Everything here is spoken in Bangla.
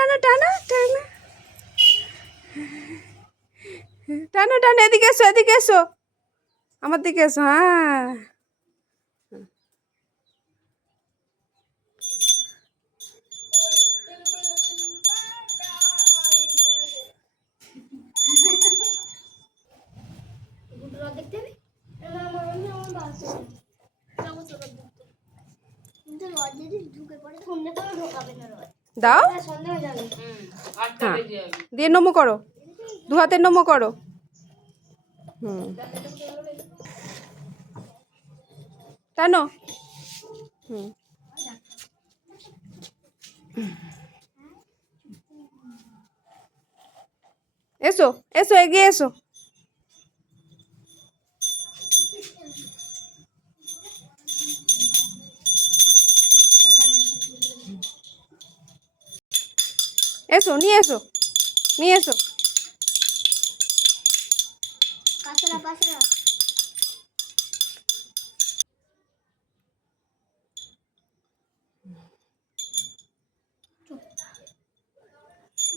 টানো টানো টানো। টানো টানো, এদিকে এসো এদিকে এসো। আমার দিকে এসো হ্যাঁ। ঢুকে পড়ে। ঢোকাবে না দাও। হ্যাঁ হয়ে দিয়ে নমো করো। দু হাতে নমো করো। হুম। টানো। হুম। এসো এসো এগিয়ে এসো। Eso, ni eso. Ni eso. Pásala, pásala.